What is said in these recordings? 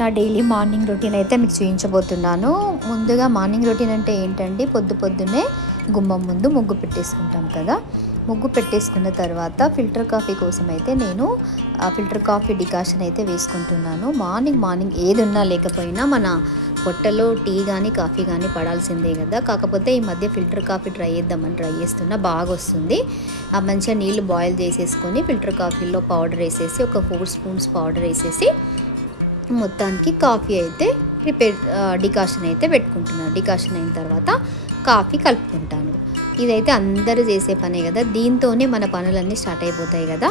నా daily morning routine అయితే మీకు చూపించబోతున్నాను. ముందుగా మార్నింగ్ రొటీన్ అంటే ఏంటండి, పొద్దున్నే గుమ్మం ముందు ముగ్గు పెట్టేసుకుంటాం కదా. ముగ్గు పెట్టేసుకున్న తర్వాత ఫిల్టర్ కాఫీ కోసం అయితే నేను ఫిల్టర్ కాఫీ డికాషన్ అయితే వేసుకుంటున్నాను. మార్నింగ్ ఏది ఉన్నా లేకపోయినా మన పొట్టలో టీ కానీ కాఫీ కానీ పడాల్సిందే కదా. కాకపోతే ఈ మధ్య ఫిల్టర్ కాఫీ ట్రై చేస్తున్నా, బాగా వస్తుంది. ఆ మంచిగా నీళ్ళు బాయిల్ చేసేసుకొని ఫిల్టర్ కాఫీలో పౌడర్ వేసేసి ఒక 4 స్పూన్స్ పౌడర్ వేసేసి మొత్తానికి కాఫీ అయితే డికాషన్ అయితే పెట్టుకుంటున్నాను. డికాషన్ అయిన తర్వాత కాఫీ కలుపుకుంటాను. ఇదైతే అందరూ చేసే పనే కదా. దీంతోనే మన పనులన్నీ స్టార్ట్ అయిపోతాయి కదా.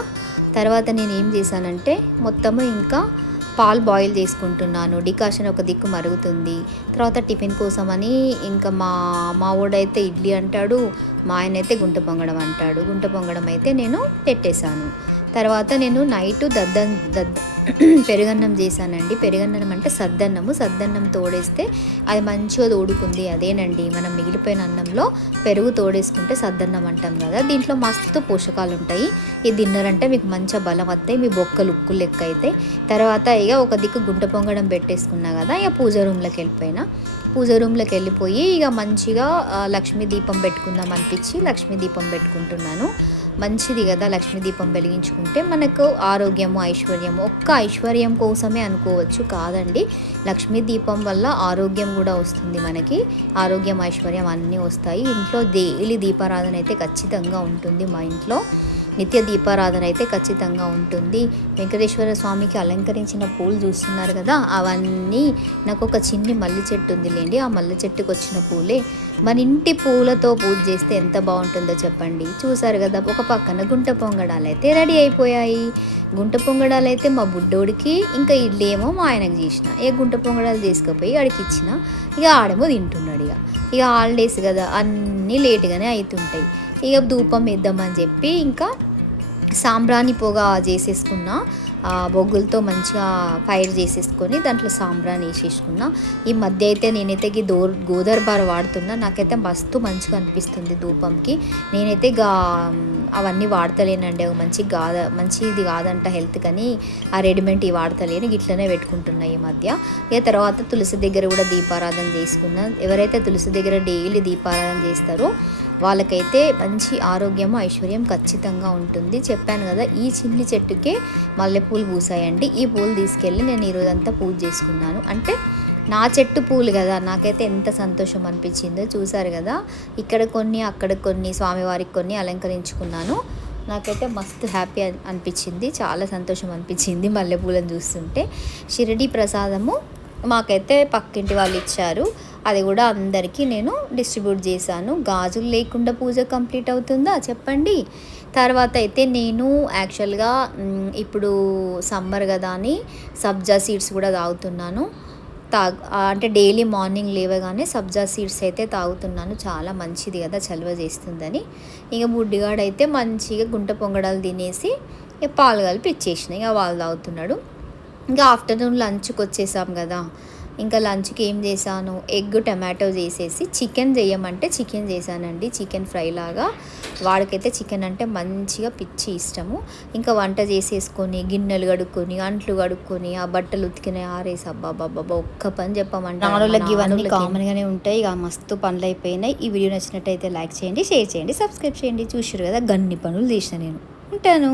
తర్వాత నేను ఏం చేశానంటే మొత్తము ఇంకా పాలు బాయిల్ చేసుకుంటున్నాను. డికాషన్ ఒక దిక్కు మరుగుతుంది. తర్వాత టిఫిన్ కోసమని ఇంకా మా వాడైతే ఇడ్లీ అంటాడు, మా ఆయన అయితే గుంట పొంగడం అంటాడు. గుంట పొంగడం అయితే నేను పెట్టేశాను. తర్వాత నేను నైట్ పెరుగన్నం చేశానండి. పెరుగన్నం అంటే సద్దన్నం తోడేస్తే అది మంచిగా తోడుకుంది. అదేనండి, మనం మిగిలిపోయిన అన్నంలో పెరుగు తోడేసుకుంటే సద్దన్నం అంటాం కదా. దీంట్లో మస్తు పోషకాలు ఉంటాయి. ఇది తిన్నారంటే మీకు మంచిగా బలం వస్తాయి, మీ బొక్కలు ఉక్కు లెక్క అయితే. తర్వాత ఇక ఒక దిక్కు గుంట పొంగడం పెట్టేసుకున్నా కదా. ఇక పూజ రూమ్లోకి వెళ్ళిపోయి ఇక మంచిగా లక్ష్మీ దీపం పెట్టుకుందాం అనిపించి లక్ష్మీ దీపం పెట్టుకుంటున్నాను. మంచిది కదా లక్ష్మీ దీపం వెలిగించుకుంటే మనకు ఆరోగ్యము, ఐశ్వర్యము. ఒక్క ఐశ్వర్యం కోసమే అనుకోవచ్చు, కాదండి. లక్ష్మీ దీపం వల్ల ఆరోగ్యం కూడా వస్తుంది మనకి. ఆరోగ్యం, ఐశ్వర్యం అన్నీ వస్తాయి. ఇంట్లో డైలీ దీపారాధన అయితే ఖచ్చితంగా ఉంటుంది. మా ఇంట్లో నిత్య దీపారాధన అయితే ఖచ్చితంగా ఉంటుంది. వెంకటేశ్వర స్వామికి అలంకరించిన పూలు చూస్తున్నారు కదా, అవన్నీ నాకు ఒక చిన్ని మల్లె చెట్టు ఉందిలేండి. ఆ మల్లె చెట్టుకు వచ్చిన పూలే. మన ఇంటి పూలతో పూజ చేస్తే ఎంత బాగుంటుందో చెప్పండి. చూసారు కదా, ఒక పక్కన గుంట పొంగడాలు అయితే రెడీ అయిపోయాయి. గుంట పొంగడాలు అయితే మా బుడ్డోడికి, ఇంకా ఇడ్లీ ఏమో మా ఆయనకు చేసిన. గుంట పొంగడాలు తీసుకుపోయి ఆడికి ఇచ్చిన. ఇక ఆడేమో తింటున్నాడు. ఇక హాలిడేస్ కదా, అన్నీ లేటుగానే అవుతుంటాయి. ఇక ధూపం వేద్దామని చెప్పి ఇంకా సాంబ్రాణి పొగ చేసేసుకున్న, బొగ్గులతో మంచిగా ఫైర్ చేసేసుకొని దాంట్లో సాంబ్రాణి వేసేసుకున్నా. ఈ మధ్య అయితే నేనైతే గోదర్బార్ వాడుతున్నా. నాకైతే మస్తు మంచిగా అనిపిస్తుంది ధూపంకి. నేనైతే అవన్నీ వాడతలేనండి. మంచిది కాదంట హెల్త్ కానీ ఆ రెడీమేడ్ వాడతలేను, ఇట్లనే పెట్టుకుంటున్నా ఈ మధ్య. ఇక తర్వాత తులసి దగ్గర కూడా దీపారాధన చేసుకున్నా. ఎవరైతే తులసి దగ్గర డైలీ దీపారాధన చేస్తారో వాళ్ళకైతే మంచి ఆరోగ్యము, ఐశ్వర్యం ఖచ్చితంగా ఉంటుంది. చెప్పాను కదా, ఈ చిన్ని చెట్టుకే మల్లెపూలు పూసాయండి. ఈ పూలు తీసుకెళ్ళి నేను ఈరోజంతా పూజ చేసుకున్నాను. అంటే నా చెట్టు పూలు కదా, నాకైతే ఎంత సంతోషం అనిపించిందో చూసారు కదా. ఇక్కడ కొన్ని, అక్కడ కొన్ని, స్వామివారికి కొన్ని అలంకరించుకున్నాను. నాకైతే మస్తు హ్యాపీ అనిపించింది, చాలా సంతోషం అనిపించింది మల్లెపూలను చూస్తుంటే. షిరిడి ప్రసాదము మాకైతే పక్కింటి వాళ్ళు ఇచ్చారు. అది కూడా అందరికీ నేను డిస్ట్రిబ్యూట్ చేశాను. గాజులు లేకుండా పూజ కంప్లీట్ అవుతుందా చెప్పండి. తర్వాత అయితే నేను యాక్చువల్గా ఇప్పుడు సమ్మర్ కదా అని సబ్జా సీడ్స్ కూడా తాగుతున్నాను. అంటే డైలీ మార్నింగ్ లేవగానే సబ్జా సీడ్స్ అయితే తాగుతున్నాను. చాలా మంచిది కదా, చలువ చేస్తుందని. ఇక బుడ్డిగాడైతే మంచిగా గుంట పొంగడాలు తినేసి పాలు కలిపి ఇచ్చేసిన. ఇక వాళ్ళు తాగుతున్నాడు. ఇంకా ఆఫ్టర్నూన్ లంచ్కి వచ్చేసాం కదా. ఇంకా లంచ్కి ఏం చేశాను, ఎగ్ టమాటో చేసేసి చికెన్ చేయమంటే చికెన్ చేశానండి. చికెన్ ఫ్రై లాగా. వాడికైతే చికెన్ అంటే మంచిగా పిచ్చి ఇష్టము. ఇంకా వంట చేసేసుకొని, గిన్నెలు కడుక్కొని, అంట్లు కడుక్కొని, ఆ బట్టలు ఉతికిన ఆరేసి, అబ్బాబ్బాబ్బా ఒక్క పని చెప్పమంటే ఆడోళ్ళకి ఇవన్నీ కామన్గానే ఉంటాయి. ఇక మస్తు పనులు అయిపోయినాయి. ఈ వీడియో నచ్చినట్టయితే లైక్ చేయండి, షేర్ చేయండి, సబ్స్క్రైబ్ చేయండి. చూసారు కదా, గన్ని పనులు చేసిన నేను. ఉంటాను.